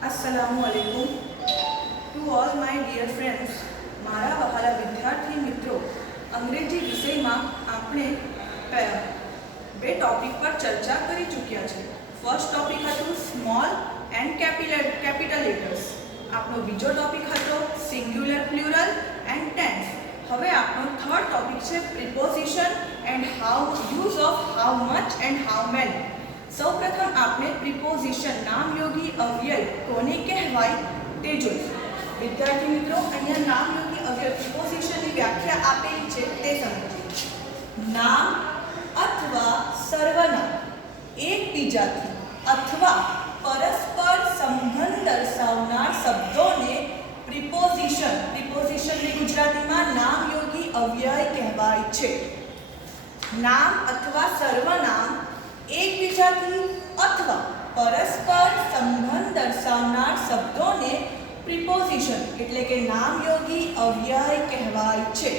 Assalamualaikum to all my dear friends. મારા વહાલા વિદ્યાર્થી મિત્રો, અંગ્રેજી વિષયમાં આપણે બે ટોપિક પર ચર્ચા કરી ચૂક્યા છે. ફર્સ્ટ ટોપિક હતું સ્મોલ એન્ડ કેપિટલ લેટર્સ. આપણો બીજો ટોપિક હતો સિંગ્યુલર પ્લુરલ એન્ડ ટેન્સ. હવે આપણો થર્ડ ટોપિક છે preposition and use of how much and how many. સૌપ્રથમ આપણે પ્રિપોઝિશન નામયોગી અવ્યય કોને કહેવાય તે જોઈશું. વિદ્યાર્થી મિત્રો, અહીંયા નામયોગી અવ્યય પ્રિપોઝિશનની વ્યાખ્યા આપેલી છે તે સમજીએ. નામ અથવા સર્વનામ એકબીજાથી અથવા પરસ્પર સંબંધ દર્શાવનાર શબ્દોને પ્રિપોઝિશનને ગુજરાતીમાં નામયોગી અવ્યય કહેવાય છે. નામ અથવા સર્વનામ એકબીજાથી અથવા પરસ્પર સંબંધ દર્શાવનાર શબ્દોને પ્રિપોઝિશન એટલે કે નામયોગી અવ્યય કહેવાય છે.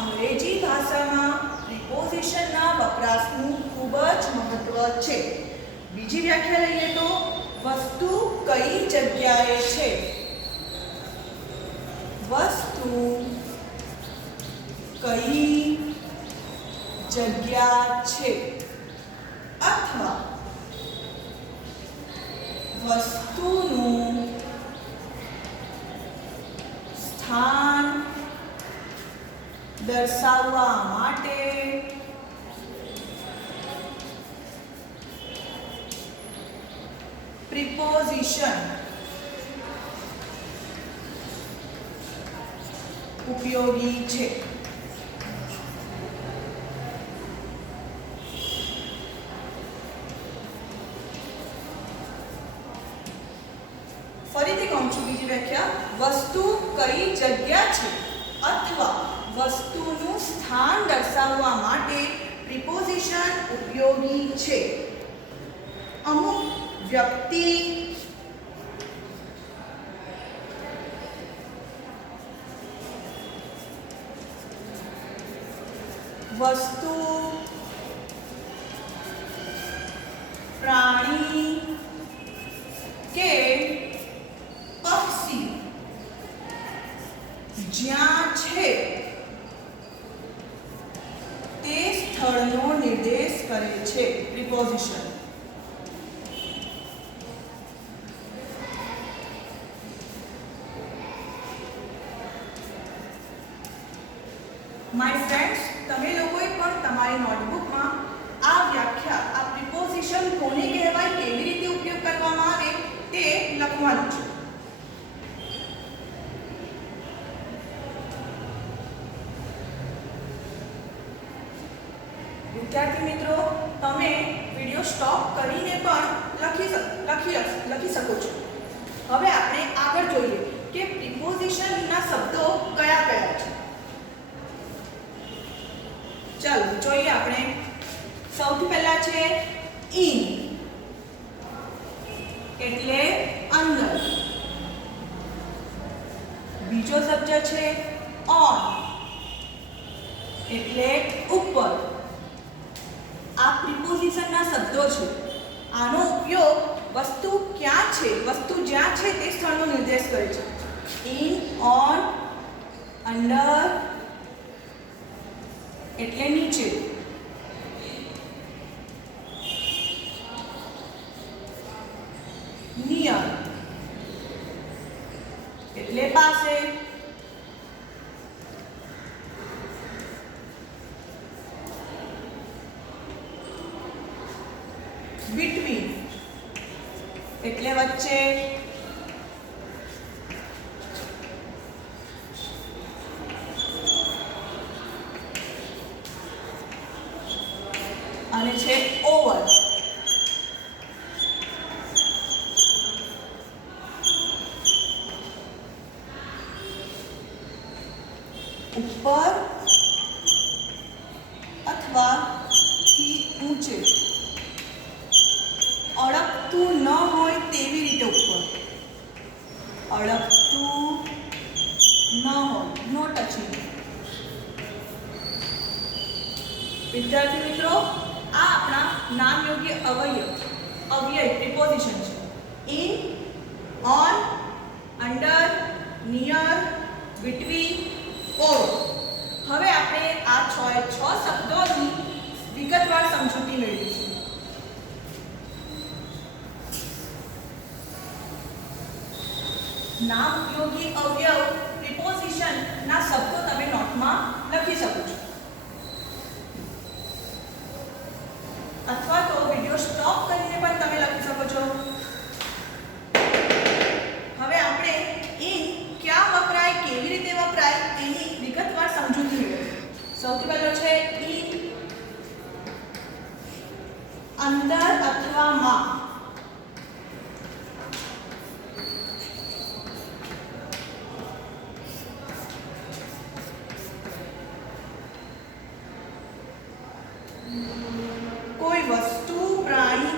અંગ્રેજી ભાષામાં પ્રિપોઝિશનના વપરાશનું ખૂબ જ મહત્વ છે. બીજી વ્યાખ્યા લઈએ તો વસ્તુ કઈ જગ્યાએ છે. વસ્તુ કઈ જગ્યા છે અથવા વસ્તુનું સ્થાન દર્શાવવા માટે પ્રિપોઝિશન ઉપયોગી છે. ફરીથી કહું છું બીજી વ્યાખ્યા. વસ્તુ કઈ જગ્યા છે અથવા વસ્તુનું સ્થાન દર્શાવવા માટે પ્રિપોઝિશન ઉપયોગી છે. અમુક વ્યક્તિ, વસ્તુ, પ્રાણી કે પક્ષી જ્યાં છે તે સ્થળનો નિર્દેશ કરે છે પ્રિપોઝિશન. માય ફ્રેન્ડ્સ, તમે લોકોએ પણ તમારી નોટબુકમાં આ વ્યાખ્યા, આ પ્રિપોઝિશન કોને કહેવાય, કેવી રીતે ઉપયોગ કરવામાં આવે તે લખવાનું છે. વિદ્યાર્થી મિત્રો, તમે વિડિયો સ્ટોપ કરીને પણ લખી શકો છો. હવે આપણે આગળ જોઈએ કે પ્રિપોઝિશનના શબ્દો કયા કયા છે. ચાલો જોઈએ આપણે. સૌથી પહેલા છે ઇન એટલે અંદર. બીજો શબ્દ છે ઓન એટલે ઉપર. આ પ્રિપોઝિશનના શબ્દો છે. આનો ઉપયોગ વસ્તુ ક્યાં છે, વસ્તુ જ્યાં છે તે સ્થળનો નિર્દેશ કરે છે. ઇન, ઓન, અંડર એટલે નીચે. નિયર એટલે પાસે. બિટવીન એટલે વચ્ચે. અને છે ઓવર. ઉપર અથવા થી ઊંચે. અડકતું ન હોય તેવી રીતે ઉપર. અડકતું ન હોય, નો ટચિંગ. વિદ્યાર્થી મિત્રો, આ આપણા નામયોગ્ય અવ્યય પ્રિપોઝિશન છે. ઇન, નામ ઉપયોગી અવયવ પ્રિપોઝિશન ના શબ્દો તમે નોટમાં લખી શકો છો અથવા તો વિડિયો સ્ટોપ કરીને પણ તમે લખી શકો છો. હવે આપણે ઇન ક્યાં વપરાય, કેવી રીતે વપરાય તેની વિગતવાર સમજૂતી મેળવીએ. સૌથી પહેલો છે ઇન, અંદર અથવા માં. કોઈ વસ્તુ, પ્રાણી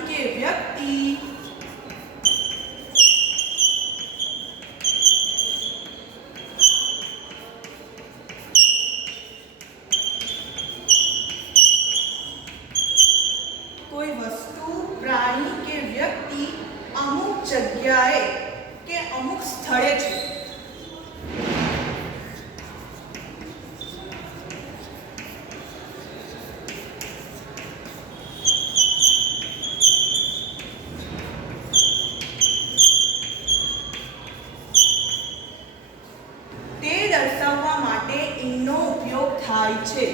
કે વ્યક્તિ અમુક જગ્યાએ કે અમુક સ્થળે છે. તે દર્શાવવા માટે ઇનનો ઉપયોગ થાય છે.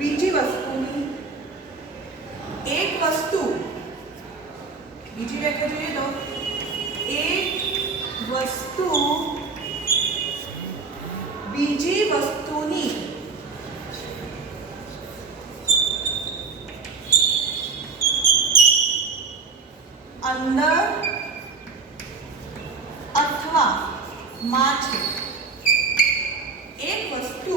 બીજી વસ્તુની એક વસ્તુ, બીજી વ્યાખ્યા જોઈએ તો એક વસ્તુ બીજી વસ્તુની અંદર અથવા માં છે. એક વસ્તુ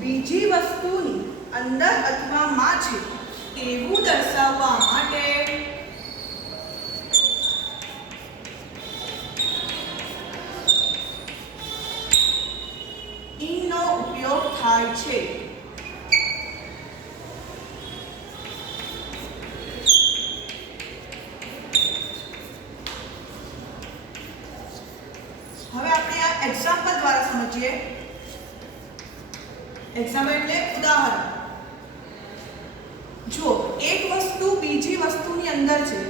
બીજી વસ્તુની અંદર અથવા માં છે એવું દર્શાવવા માટે ઇનનો ઉપયોગ થાય છે. હવે આપણે આ એક્ઝામ્પલ દ્વારા સમજીએ. એક્ઝામ્પલ એટલે ઉદાહરણ. જો એક વસ્તુ બીજી વસ્તુની અંદર છે.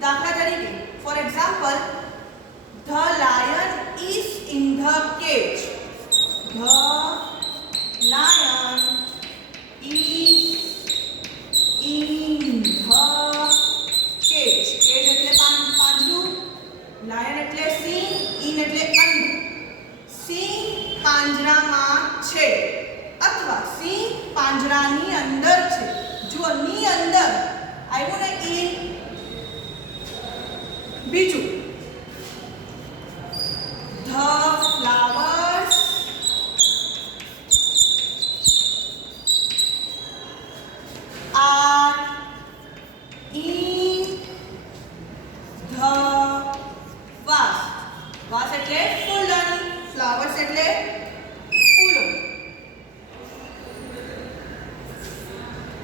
દાખલા તરીકે for example, the lion is in the cage. The lion is in the cage. Cage એટલે પાંજરું, લાયન એટલે સિંહ, ઇન એટલે અંદર. સિંહ પાંજરામાં છે અથવા સિંહ પાંજરાની અંદર છે. જો ની અંદર આવ્યું ને ઇન. બીજું, the flowers are in the vase. Vase એટલે ફૂલદાની, ફ્લાવર્સ એટલે ફૂલો.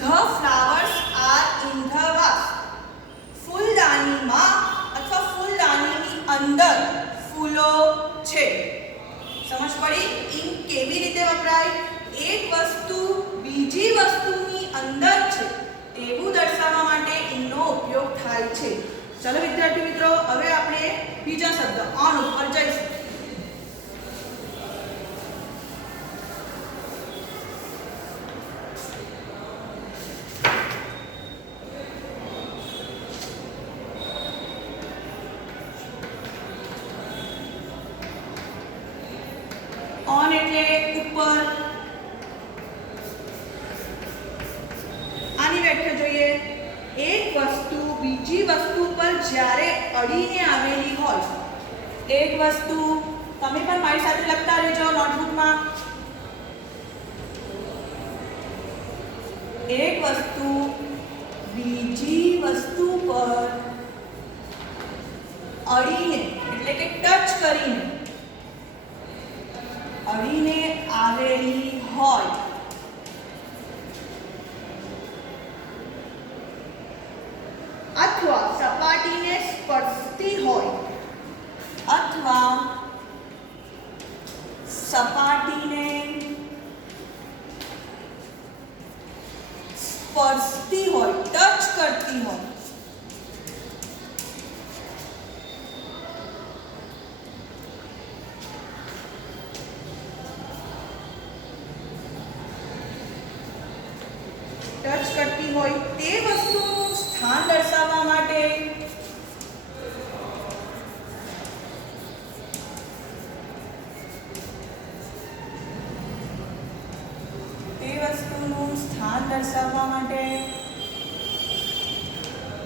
The flowers are in the vase. ફૂલદાનીમાં અથવા ફૂલદાનીની અંદર ફૂલો છે. સમજ પડી ઇન કેવી રીતે વપરાય? એક વસ્તુ બીજી વસ્તુની અંદર છે તેવું દર્શાવવા માટે ઇનનો ઉપયોગ થાય છે. ચલો વિદ્યાર્થી મિત્રો, હવે આપણે બીજા શબ્દ ઓન ઉપર જઈશું. ઓન એટલે ઉપર. આની વ્યાખ્યા જોઈએ. એક વસ્તુ બીજી વસ્તુ પર જ્યારે અડીને આવેલી હોય. એક વસ્તુ, તમે પણ મારી સાથે લખતા રહેજો નોટબુકમાં. એક વસ્તુ બીજી વસ્તુ પર અડીને એટલે કે ટચ કરીને આવેલી હોય સપાટીને સ્પર્શતી હોય, ટચ કરતી હોય, તે વસ્તુનું સ્થાન દર્શાવવા માટે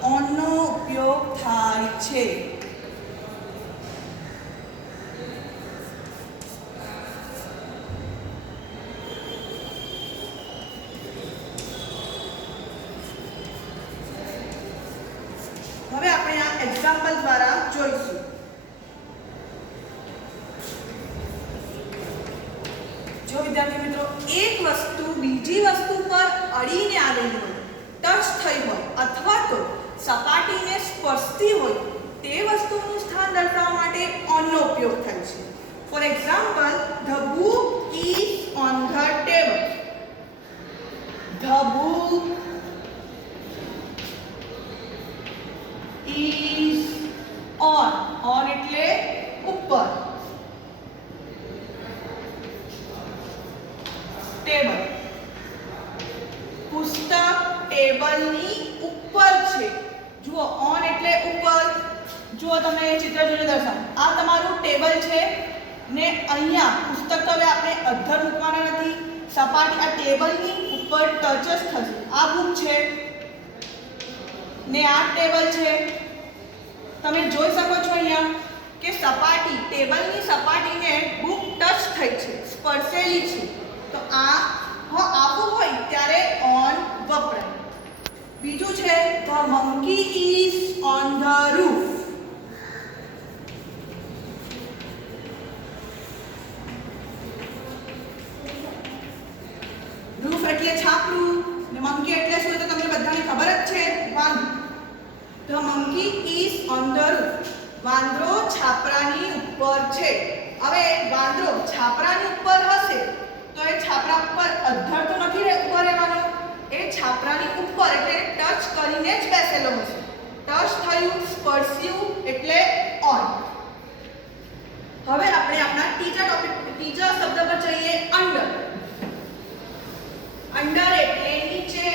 ઓનનો ઉપયોગ થાય છે. હવે આપણે આ એક્ઝામ્પલ દ્વારા જોઈશું. જો વિદ્યાર્થી મિત્રો એક વસ્તુ બીજી વસ્તુ પર અડીને આવેલી હોય, ટચ થઈ હોય અથવા તો સપાટીને સ્પર્શતી હોય તે વસ્તુનું સ્થાન દર્શાવવા માટે ઓનનો ઉપયોગ થાય છે. For example, the book is on the table. The book is on એટલે ઉપર, ટેબલ, પુસ્તક ટેબલની ઉપર છે. જુઓ ઓન એટલે ઉપર. જુઓ તમે એ ચિત્ર જોઈને દર્શાવો. આ તમારું ટેબલ છે ને અહીંયા પુસ્તક તો હવે આપણે અધ્ધર મૂકવાના નથી, સપાટી આ ટેબલની ઉપર ટચ જ થશે. આ બુક છે ને આ ટેબલ છે. તમે જોઈ શકો છો અહીંયા કે સપાટી ટેબલની સપાટીને બુક ટચ થઈ છે, સ્પર્શેલી છે. તો આ આવું હોય ત્યારે ઓન વપરાય. બીજું છે the monkey is on the roof. Roof એટલે છાપરું ને monkey એટલે શું તો તમને બધાને ખબર જ છે, વાંદરું. the monkey is on the roof. વાંદરો છાપરાની ઉપર છે. હવે વાંદરો છાપરાની ઉપર હશે તો એ છાપરા ઉપર અધ્ધર તો નથી ઉપર રહેવાનો, એ છાપરાની ઉપર એટલે ટચ કરીને જ બેસેલો હશે. ટચ થયું, સ્પર્શ્યું એટલે ઓન. હવે આપણે આપણા ત્રીજા શબ્દ પર જઈએ, અંડર. અંડર એટલે નીચે.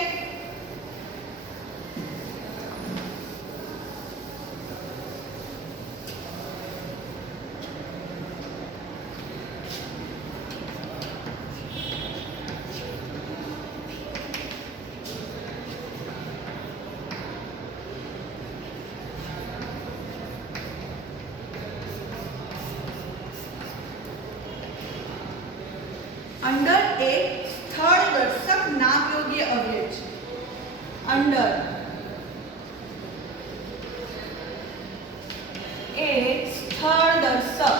અંડર એ સ્થળ દર્શક નામયોગ્ય અવ્યય છે. અંડર એ સ્થળ દર્શક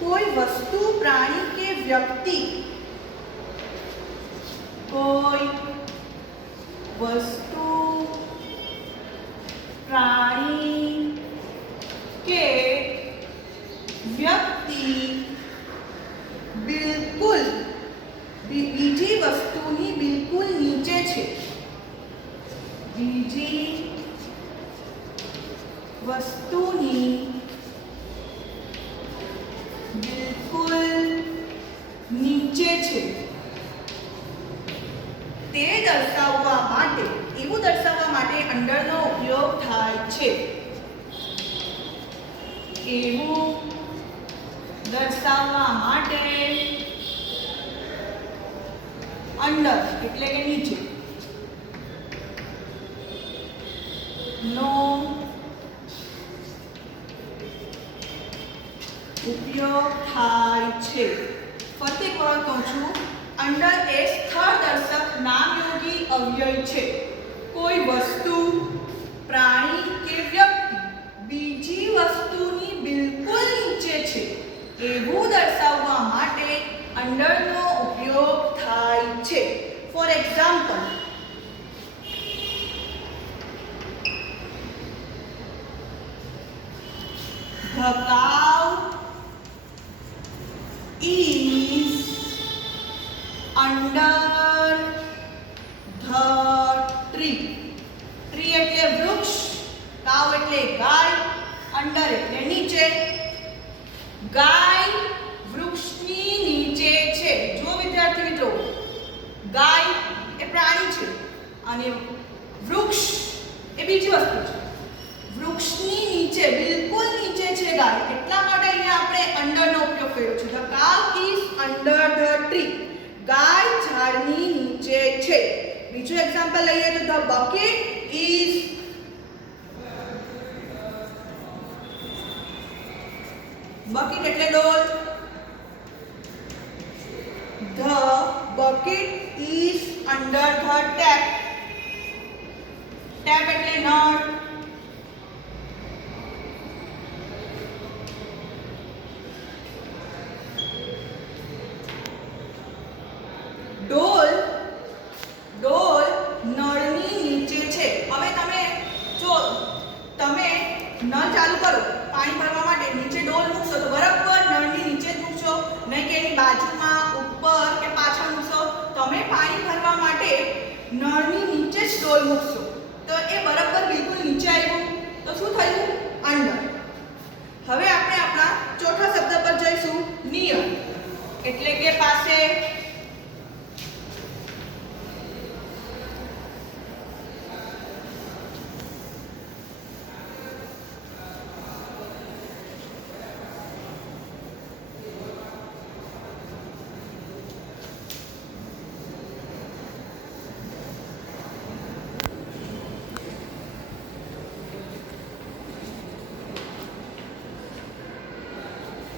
કોઈ વસ્તુ, પ્રાણી કે વ્યક્તિ, કોઈ વસ્તુ, પ્રાણી કે વ્યક્તિ બિલકુલ બીજી વસ્તુની બિલકુલ નીચે છે. બીજી વસ્તુની બિલકુલ નીચે છે. તે દર્શાવવા માટે, એવું દર્શાવવા માટે અંડરનો ઉપયોગ થાય છે. એવું દર્શાવવા માટે અંડર એટલે કે નીચે નો ઉપયોગ થાય છે. ફરી એક વાર કહું છું, અંડર એ સ્થળ દર્શક નામયોગી અવ્યય છે. કોઈ વસ્તુ, પ્રાણી કે વ્યક્તિ બીજી વસ્તુની બિલકુલ નીચે છે એવું દર્શાવવા માટે અંડરનો ઉપયોગ થાય છે. For example, the cow is under the tree. Tree એટલે વૃક્ષ, કાવ એટલે ગાય, અંડર એટલે નીચે. ગાય વૃક્ષની નીચે છે. જો વિદ્યાર્થી મિત્રો, ગાય એ પ્રાણી છે અને વૃક્ષ એ બીજી વસ્તુ છે. વૃક્ષની નીચે, બિલકુલ નીચે છે ગાય, એટલા માટે અહીંયા આપણે અંડરનો ઉપયોગ કર્યો છે. The cow is under the tree. ગાય ઝાડની નીચે છે. બીજું એક્ઝામ્પલ લઈએ તો ધ બકેટ ઇઝ બકેટ એટલે ડોલ. The bucket is under the tap. Tap એટલે નળ. ડોલ નળની નીચે છે. હવે તમે જો તમે નળ ચાલુ કરો પાણી ભરવા માટે, નીચે ડોલ મૂકશો તો બરાબર નળની નીચે જ મૂકશો, નહીં કે એની બાજુમાં, ઉપર કે પાછળ મૂકશો. તમે પાણી ભરવા માટે નળની નીચે જ ડોલ મૂકશો તો એ બરાબર બિલકુલ નીચે આવ્યું તો શું થયું? અંડર. હવે આપણે આપણા ચોથા શબ્દ પર જઈશું, નિયર એટલે કે પાસે.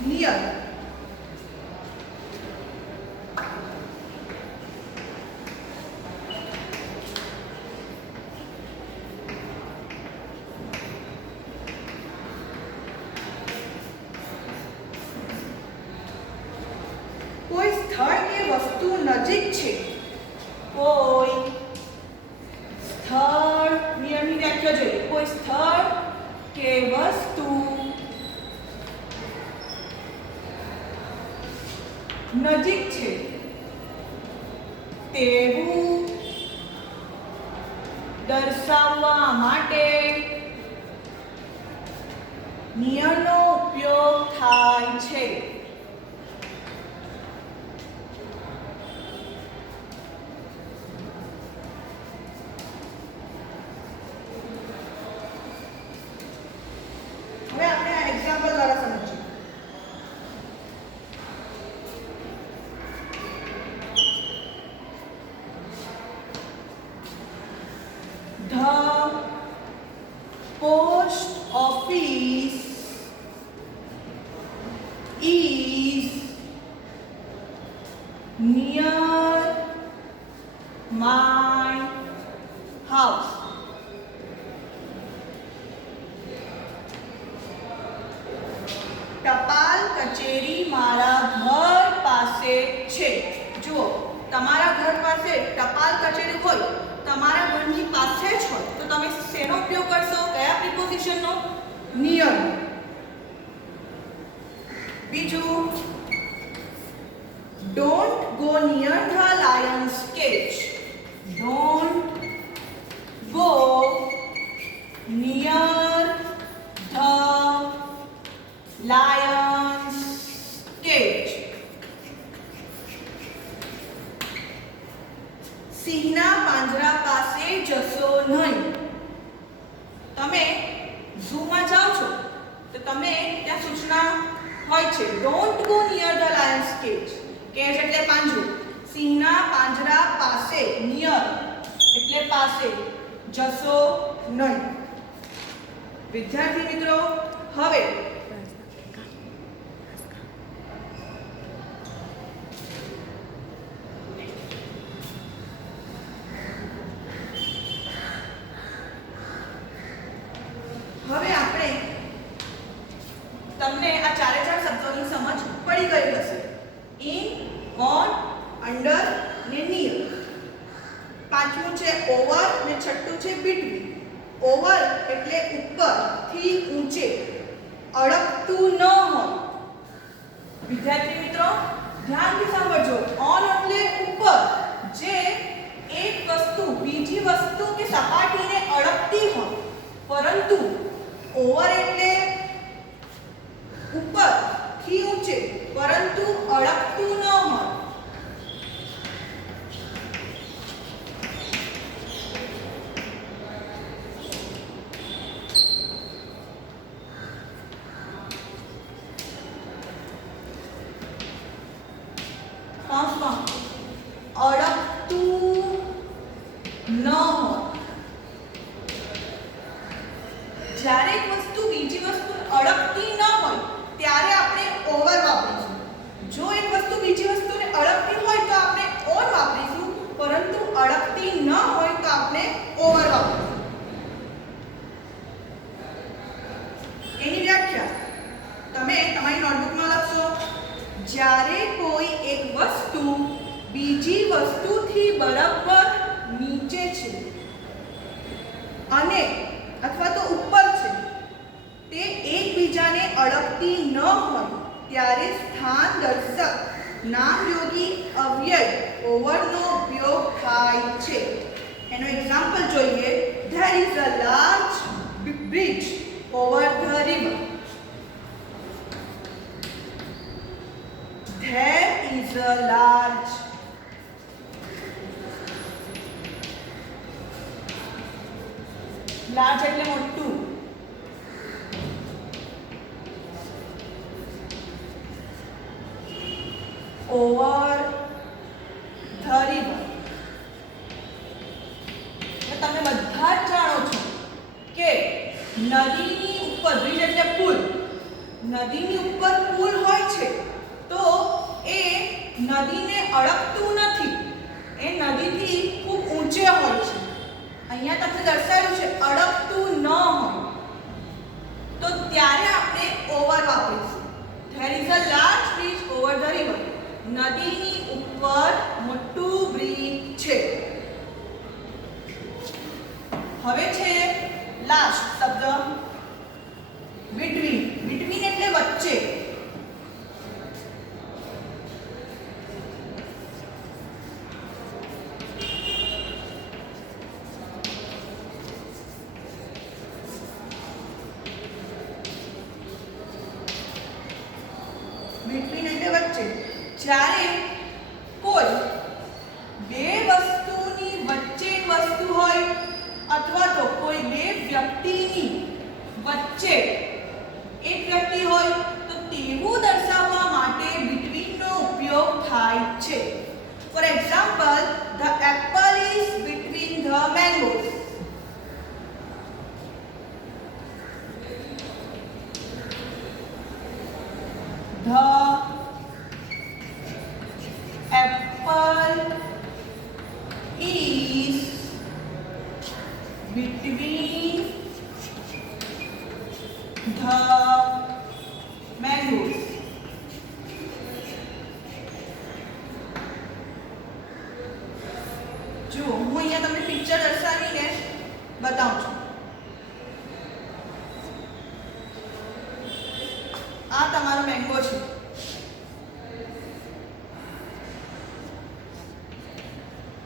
નિયર કોઈ સ્થળ કે વસ્તુ નજીક છે. કોઈ સ્થળ, નિયરની વ્યાખ્યા જોઈએ. કોઈ સ્થળ કે વસ્તુ નજીક છે તેવું દર્શાવવા માટે નિયરનો ઉપયોગ થાય છે. હવે આપણે આ એક્ઝામ્પલ દ્વારા સમજીએ. The post office is near my house. ટપાલ કચેરી મારા ઘર પાસે છે. જુઓ, તમારા ઘર પાસે ટપાલ કચેરી હોય, તમારા ઘરની પાસે જ હોય તો તમે શેનો ઉપયોગ કરશો? કયા પ્રિપોઝિશનનો? નિયર. બીજું, don't go near the Lions cage. Don't go near the Lions cage. સિંહના પાંજરા પાસે જશો નહીં. તમે ઝૂમાં જાઓ છો તો તમે ત્યાં સૂચના હોય છે, don't go near the Lions cage. Cage એટલે પાંજરું. સિંહના પાંજરા પાસે, નિયર એટલે પાસે, જશો નહીં. વિદ્યાર્થી મિત્રો, હવે આપણે તમને આ ચારે ચાર શબ્દોની સમજ પડી ગઈ હશે. ઇન, અંડર ને નિયર. પાંચમું છે ઓવર ને છઠ્ઠું છે બિટવીન. ઓવર એટલે ઉપરથી ઊંચે, અડકતું ન હોય. વિદ્યાર્થી મિત્રો ધ્યાનથી સાંભળજો. ઓન એટલે ઉપર, જે એક વસ્તુ બીજી વસ્તુ કે સપાટીને અડકતી હોય. પરંતુ ઓવર એટલે ઉપરથી ઊંચે પરંતુ અડકતું ન હોય. અડકતું ન હોય. જ્યારે એક વસ્તુ બીજી વસ્તુ અડકતી ન હોય ત્યારે આપણે ઓવર વાપરીશું. જો એક વસ્તુ બીજી વસ્તુને અડકતી હોય તો આપણે ઓન વાપરીશું, પરંતુ અડકતી ન હોય તો આપણે ઓવર વાપરીશું. એની વ્યાખ્યા તમે તમારી નોટબુકમાં લખશો. જ્યારે કોઈ એક વસ્તુ બીજી વસ્તુથી બરાબર નીચે છે અને અથવા તો ઉપર છે, તે એકબીજાને અડકતી ન હોય ત્યારે સ્થાન દર્શક નામયોગી અવ્યય ઓવરનો ઉપયોગ થાય છે. એનો એક્ઝામ્પલ જોઈએ. There is a large bridge over the river. There is a large એટલે મોટું. Over the river. તમે બધા જ જાણો છો કે નદીની ઉપર બ્રિજ એટલે પુલ. નદીની ઉપર પુલ હોય છે તો એ નદીને અડકતું નથી, એ નદીથી ખૂબ ઊંચે હોય છે. અહીંયા તમને દર્શાવ્યું છે અડકતું ન હોય, તો ત્યારે આપણે ઓવર વાપરીશું. There is a large bridge over the river. નદીની ઉપર મોટું બ્રિજ છે. હવે છે લાસ્ટ શબ્દ બિટવીન. બિટવીન એટલે વચ્ચે. બિટવીન એટલે વચ્ચે. જ્યારે કોઈ બે વસ્તુની વચ્ચે એક વસ્તુ હોય અથવા તો કોઈ બે વ્યક્તિની વચ્ચે એક વ્યક્તિ હોય તો તેવું દર્શાવવા માટે બિટવીનનો ઉપયોગ થાય છે. For example, the Apple is between the mangoes. The apple is between the mangoes. જો હું અહીંયા તમને પિક્ચર દર્શાવીને બતાવું છું. આ તમારો મેંગો છે.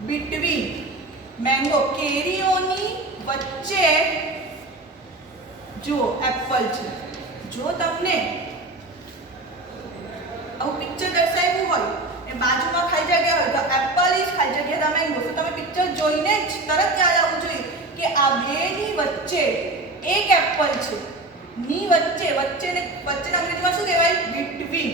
બિટવીન મેંગો કેરીઓની વચ્ચે જો એપલ છે. જો તમને આવું પિક્ચર દર્શાવ્યું હોય એ બાજુમાં ખાલી જગ્યા હોય તો એપલ ઇઝ ખાલી જગ્યા ધ મેંગો, તો તમે પિક્ચર જોઈને જ તરત યાદ આવવું જોઈએ કે આ બેની વચ્ચે એક એપલ છે. ની વચ્ચે વચ્ચેના અંગ્રેજીમાં શું કહેવાય? બિટવીન.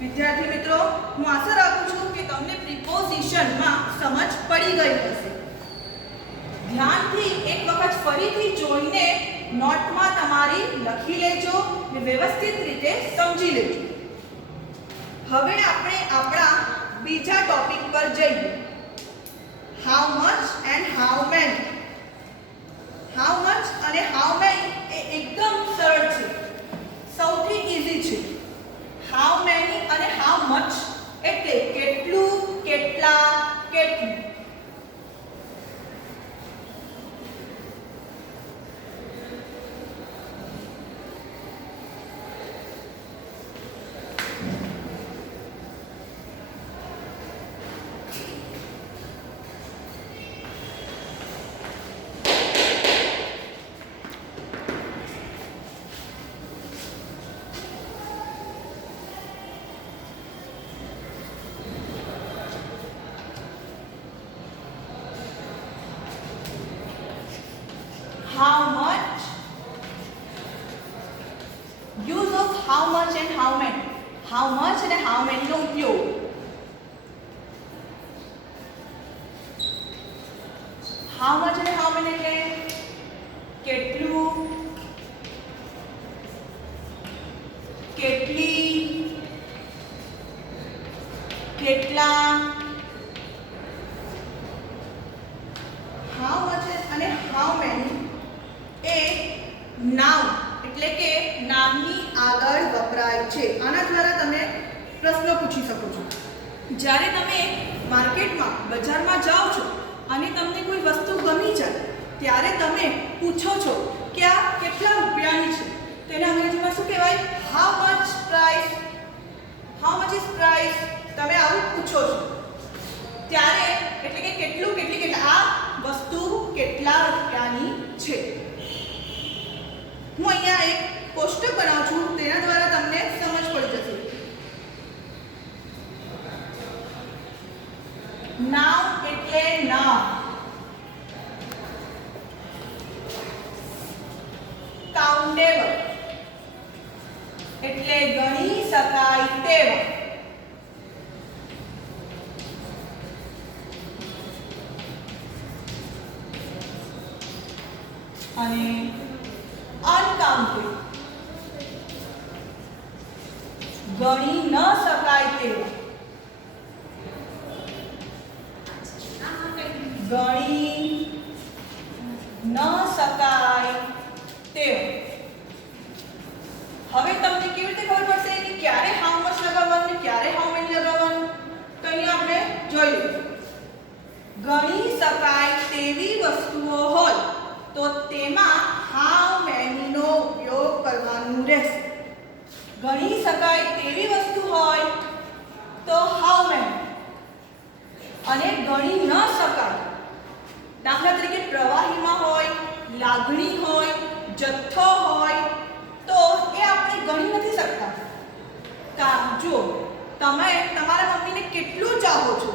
વિદ્યાર્થી મિત્રો, હું આશા રાખું છું કે તમને પ્રિપોઝિશનમાં સમજ પડી ગઈ હશે. ધ્યાનથી એક વખત ફરીથી જોઈને નોટમાં તમારી લખી લેજો અને વ્યવસ્થિત રીતે સમજી લેજો. હવે આપણે આપણા બીજા ટોપિક પર જઈએ. How much and how many. How much અને હાઉ મેની એ એકદમ સરળ છે, સૌથી ઈઝી છે. હાઉ મેની અને how much A how much અને હાઉ મેની નો ઉપયોગ. હાઉ મચ અને હાઉ મેની એટલે કેટલું, કેટલી, કેટલા. હાઉ મચ અને હાઉ મેની એ નાઉન એટલે કે નામની આગળ વપરાય છે. આના દ્વારા તમે પ્રશ્નો પૂછી શકો છો. જ્યારે તમે માર્કેટમાં બજારમાં જાઓ છો અને તમને કોઈ વસ્તુ ગમી જાય ત્યારે તમે પૂછો છો કે આ કેટલા રૂપિયાની છે. તેને અંગ્રેજીમાં શું કહેવાય? How much price. How much is price. તમે આવું પૂછો છો ત્યારે એટલે કે કેટલું, કેટલી, કેટલા, આ વસ્તુ કેટલા રૂપિયાની છે. હું અહીંયા એક કોષ્ટક બનાવું છું, તેના દ્વારા તમને સમજ પડી જશે. નામ એટલે નામ, કાઉન્ટેબલ એટલે ગણી શકાય તેવા, અને અનકાઉન્ટેબલ ગણી ન શકાય તેવા, ગણી ન શકાય તેવા. હવે તમને કેવી રીતે ખબર પડશે કે ક્યારે હાઉ મચ લગાવવાનું ને ક્યારે હાઉ મેની લગાવવાનું? તો અહીંયા આપણે જોયું, ગણી શકાય તેવી વસ્તુઓ હોય તો તેમાં હાઉ મેની નો ઉપયોગ કરવાનું રહેશે. ગણી શકાય તેવી વસ્તુ હોય તો હાઉ મેની, અને ગણી ન શકાય, દાખલા તરીકે પ્રવાહીમાં હોય, લાગણી હોય, જથ્થો હોય, તો એ આપણે ગણી નથી શકતા. જો તમે તમારા મમ્મીને કેટલું ચાહો છો,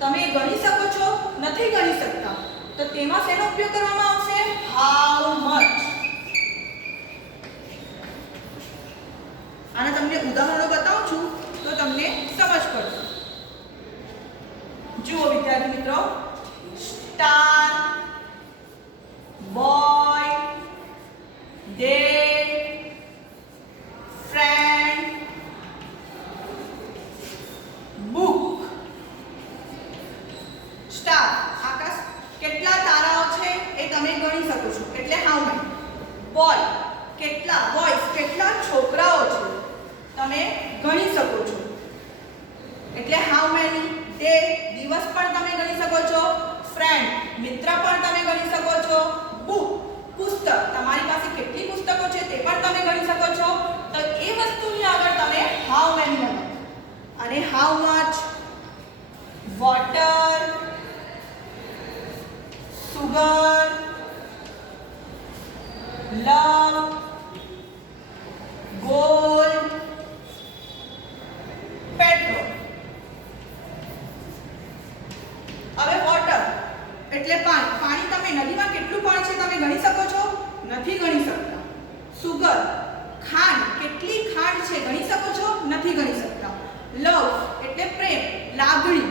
તમે ગણી શકો છો? નથી ગણી શકતા. તો તેમાં શેનો ઉપયોગ કરવામાં આવશે? How much. આના તમને ઉદાહરણો બતાવું છું તો તમને સમજ પડશે. જુઓ વિદ્યાર્થી મિત્રો, star, boy, day, friend, book. Star, આકાશ કેટલા તારાઓ છે એ તમે ગણી શકો છો એટલે હાઉ મેની. બોય, કેટલા બોયઝ, કેટલા છોકરાઓ છે તમે ગણી શકો છો એટલે હાઉ મેની. ડે, દિવસ પણ તમે ગણી શકો છો. ફ્રેન્ડ, મિત્ર પણ તમે ગણી શકો છો. બુક, પુસ્તક, તમારી પાસે કેટલી પુસ્તકો છે તે પણ તમે ગણી શકો છો. તો એ વસ્તુની આગળ તમે હાઉ મેની લગાવો. અને how much, water, sugar, love, gold, petrol. હવે વોટર એટલે પાણી. પાણી તમે નદીમાં કેટલું પાણી છે તમે ગણી શકો છો? નથી ગણી શકતા. સુગર, ખાંડ, કેટલી ખાંડ છે ગણી શકો છો? નથી ગણી શકતા. લવ એટલે પ્રેમ, લાગણી.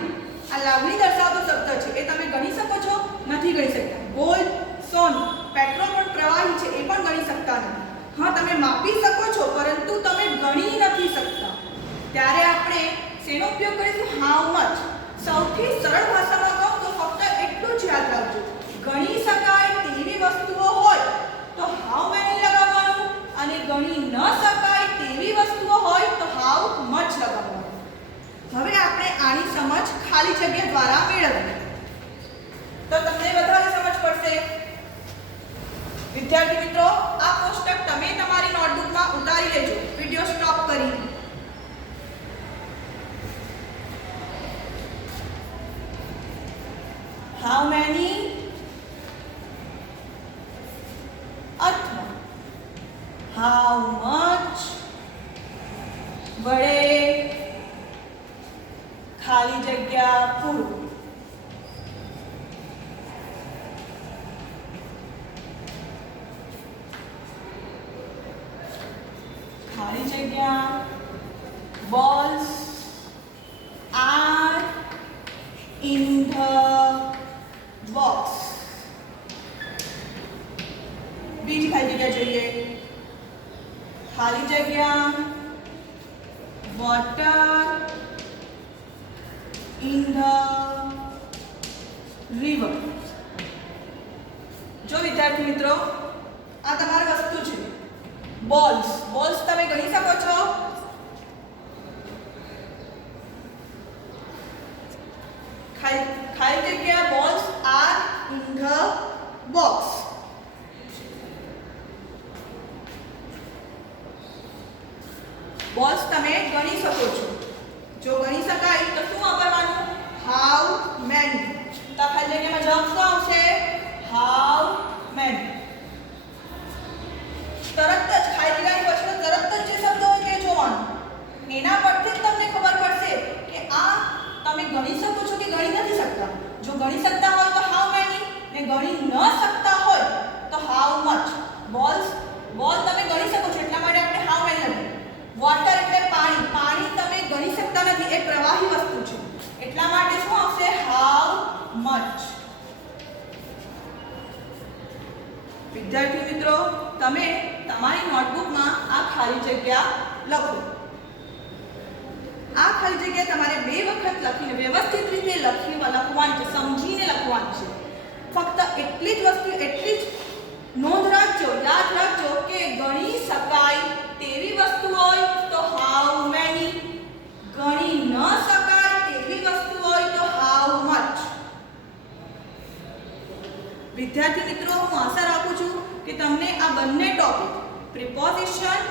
આ લાગણી દર્શાવતો શબ્દ છે એ તમે ગણી શકો છો? નથી ગણી શકતા. ગોલ્ડ, સોનું, પેટ્રોલ પણ પ્રવાહી છે એ પણ ગણી શકતા નથી. હા, તમે માપી શકો છો પરંતુ તમે ગણી નથી શકતા. ત્યારે આપણે શેનો ઉપયોગ કરીશું? How much. સૌથી સરળ ભાષામાં કહું તો ફક્ત એટલું જ યાદ રાખજો, ગણી શકાય તેવી વસ્તુઓ હોય તો હાઉ મેની લગાવવાનું, અને ગણી ન શકાય તેવી વસ્તુઓ હોય તો હાઉ મચ લગાવવાનું. હવે આપણે આની સમજ ખાલી જગ્યા દ્વારા મેળવીએ તો તમને વધારે સમજ પડશે. વિદ્યાર્થી મિત્રો, આ કોષ્ટક તમે તમારી નોટબુકમાં ઉતારી લેજો વિડિયો સ્ટોપ કરી. હાઉ મેની અથવા હાઉ મચ વડે ખાલી જગ્યા પૂરું. ખાલી જગ્યા in the river. જો વિદ્યાર્થી મિત્રો આ તમારી વસ્તુ છે બોલ્સ. બોલ્સ તમે ગણી શકો છો. ખાલી જગ્યા balls R in the box. Balls તમે ગણી શકો છો. જો ગણી શકાય તો શું વાપરવાનું? How many. તો ખાલી જગ્યામાં જવાબ શું આવશે? How many. તરત જ ખાલી જગ્યાની પછી તરત જ જે શબ્દ હોય તે જોવાનું. એના પરથી જ તમને ખબર પડશે કે આ તમે ગણી શકો છો કે ગણી નથી શકતા. જો ગણી શકતા હોય તો હાઉ મેની, ને ગણી ન શકતા હોય તો હાઉ મચ. બોલ તમે ગણી શકો છો એટલા માટે આપણે હાઉ મેની લખીએ. વોટર એટલે પાણી. પાણી તમે ગણી શકતા નથી, એ પ્રવાહી વસ્તુ છે. એટલા માટે શું આવશે? How much. વિદ્યાર્થી મિત્રો તમે તમારી નોટબુકમાં આ ખાલી જગ્યા લખો. આ ખાલી જગ્યા તમારે 2 વખત લખીને વ્યવસ્થિત રીતે લખવાની છે, સમજીને લખવાની છે. ફક્ત એટલી જ વસ્તુ, એટલી જ નોંધ રાખજો, યાદ રાખજો કે ગણી શકાય તેવી વસ્તુ હોય તો હાઉ મેની, ગણી ન શકાય તેવી વસ્તુ હોય તો હાઉ મચ. વિદ્યાર્થી મિત્રો હું આશા રાખું છું કે તમને આ બંને ટોપિક પ્રિપોઝિશન